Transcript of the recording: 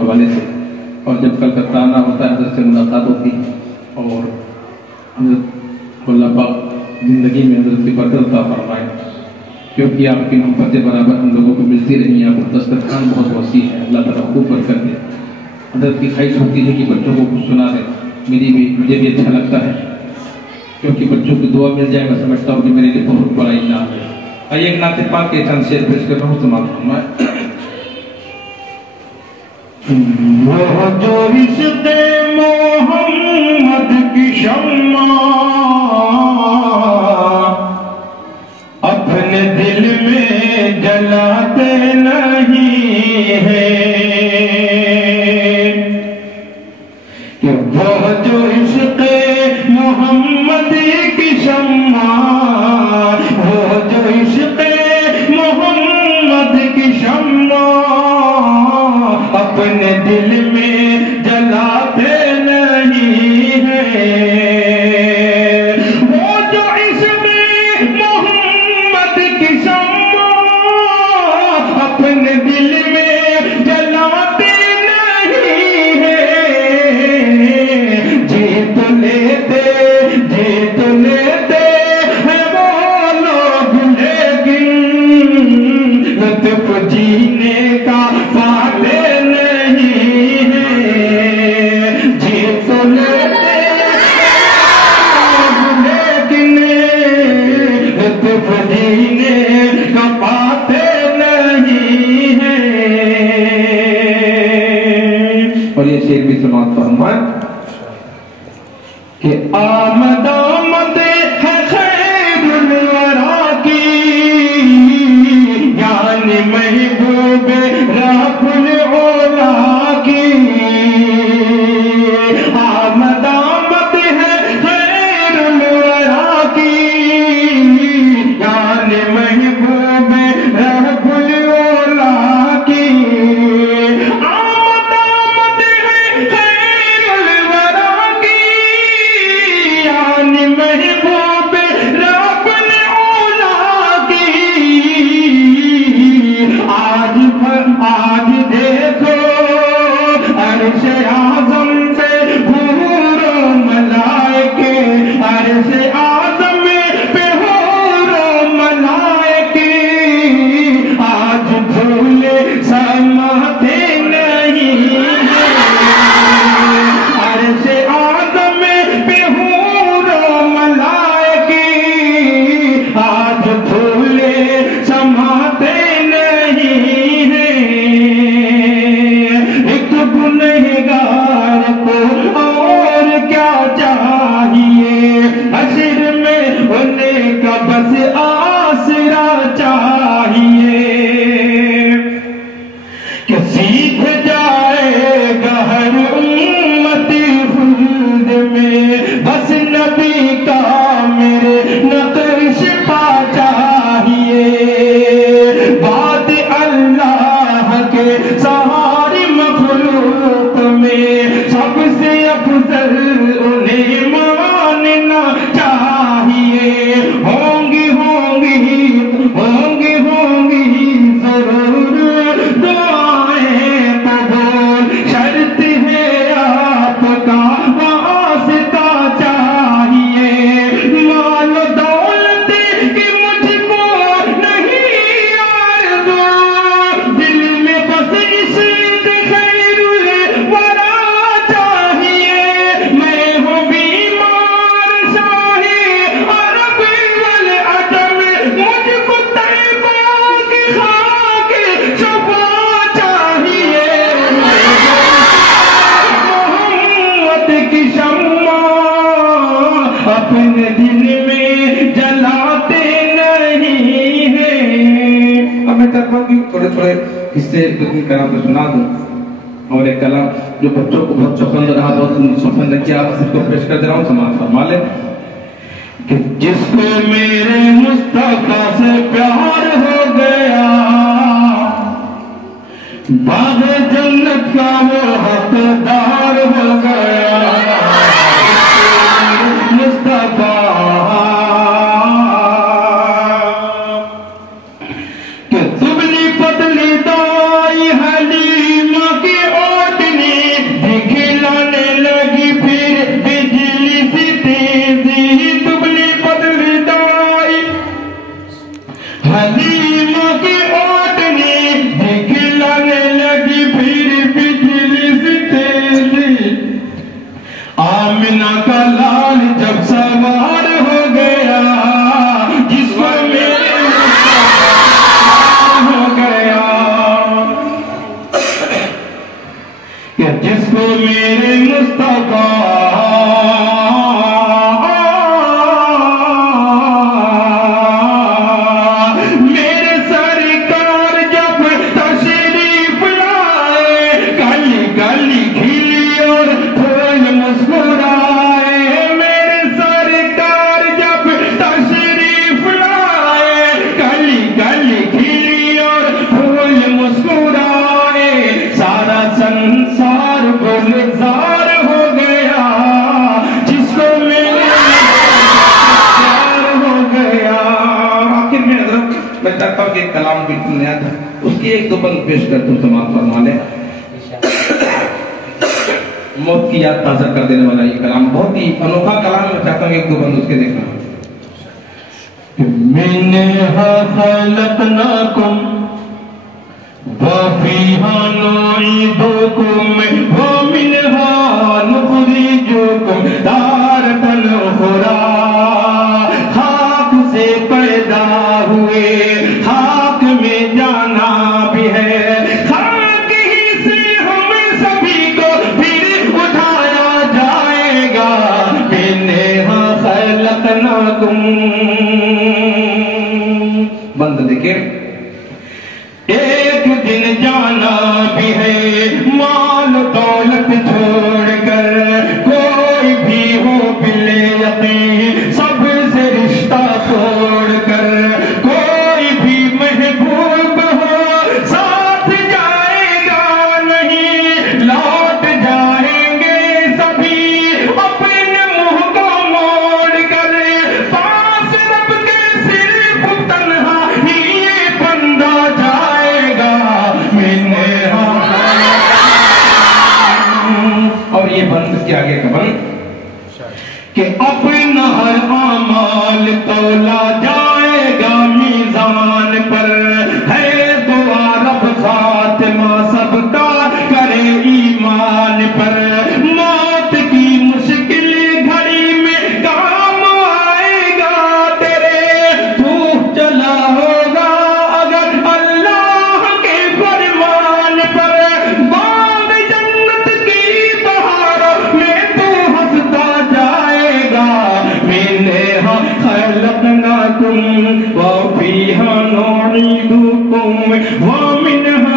حوالے سے، اور جب کلکتہ آنا ہوتا ہے حضرت سے ملاقات ہوتی ہے اور حضرت کو اللہ پاک زندگی میں حضرت کی برکت عطا فرمائے، کیونکہ آپ کی محبت برابر ہم لوگوں کو ملتی رہی ہے۔ آپ کو دسترخوان بہت وسیع ہے، اللہ تعالیٰ خوب برکت دے۔ حضرت کی خواہش ہوتی ہے کہ بچوں کو کچھ سنا دیں، مجھے بھی اچھا لگتا ہے کیونکہ بچوں کی دعا مل جائے، میں سمجھتا ہوں کہ میرے لیے بہت بڑا انعام ہے۔ آئیے ایک نعت پاک کے چند شعر پیش کر رہا ہوں، سماعت فرمائیں۔ وہ جو عشق محمد کی شمع اپنے دل میں جلاتے نہیں ہیں، کہ وہ جو عشق محمد کی شمع، وہ جو عشق محمد کی شمع اپنے دل میں جلاتے نہیں ہیں، وہ جو عشق محمد کی شمع اپنے دل میں جلاتے نہیں ہیں، جی تو لیتے ہیں وہ لوگ، لیکن لطف جینے کا پاتے بھی سماعت فرمائیں کہ آمد ہے خیر الورا کی، یعنی محبوب رب العلا کی، آمد ہے خیر الورا کی، یعنی محبوب رب العلا کی، محبوب رب العلا کی، آج دیکھو عرش اعظم پہ حور و ملائکے، عرش اعظم پہ حور و ملائکے، آج بھولے سماتے نہیں ہیں، عرش اعظم پہ حور و ملائکے آج بھولے سماتے نہیں ہیں، ایک گنہگار کو اور کیا چاہیے، حشر میں انہیں کا بس آسرا چاہیے، کہ سیکھ جائے گا ہر امتی خلد میں، بس نبی کا میرے نقش پا چاہیے، بات اللہ کے ساری مخلوق میں سب سے افضل انہیں ماننا چاہیے، ہوں گی ضرور دعائیں قبول، شرط ہے آپ کا واسطہ چاہیے، مال و دولت کی مجھ کو نہیں آرزو، دل میں بس عشق خیر الورا چاہیے، میں ہوں بیمار شاہی عرب والعجم، مجھ کو طیبہ کی خاک شفا چاہیے، محمد کی شمع اپنے دل میں جلاتے نہیں ہیں۔ اب میں چاہتا ہوں کہ تھوڑے قصے کلام کو سنا دوں، اور ایک کلام جو بچوں کو بہت پسند رہا، بہت پسند کیا، آپ اس کو پیش کر دے رہا ہوں، سماعت فرما لیں۔ کہ جس کو میرے مصطفیٰ سے پیار ہو گیا، باغ جنت کا وہ حقدار ہو گیا، مصطفیٰ کہ دبلی پتلی دائی حلیمہ کی اور کو میرے مصطفیٰ میرے سرکار جب تشریف لائے کلی کلی کھلی اور پھول مسکرائے میرے سرکار جب تشریف لائے کلی کلی کھلی اور پھول مسکرائے سارا سنسار گلزار ہو گیا جس کو میرے پیار ہو گیا. آخر میں حضرت میں چاہتا ہوں کہ ایک کلام بالکل نیا تھا اس کی ایک دو بند پیش کر تم سماعت فرما لیں. موت کی یاد تازہ کر دینے والا یہ کلام بہت ہی انوکھا کلام ہے. میں چاہتا ہوں ایک دو بند اس کے دیکھنا. منها خلقناكم وفيها نعيدكم ومنها نخرجكم تارة أخرى. خاک سے پیدا ہوئے خاک میں جانا بھی ہے خاک ہی سے ہم سبھی کو پھر اٹھایا جائے گا. منها خلقناكم بند دیکھیں. ایک دن جانا بھی ہے مال دولت چھوڑ کر کوئی بھی ہو بل یقین سب سے رشتہ توڑ کر کوئی بھی محبوب ہو ساتھ جائے گا نہیں لوٹ جائیں گے سبھی اپنے منہ کو موڑ کر پاس رب کے صرف تنہا ہی بندہ جائے گا. اور یہ بند کے آگے کا بند کہ اپنا ہر اعمال تولا جائے گا میزان پر ہے دعا رب خاتمہ سب کا کرے ایمان پر. موت کی مشکل گھڑی میں کام آئے گا تیرے تو چلا ہوگا اگر اللہ کے فرمان پر. باغ جنت کی بہاروں میں تو ہنستا جائے گا. منها خلقناكم وفيها نعيدكم ومنها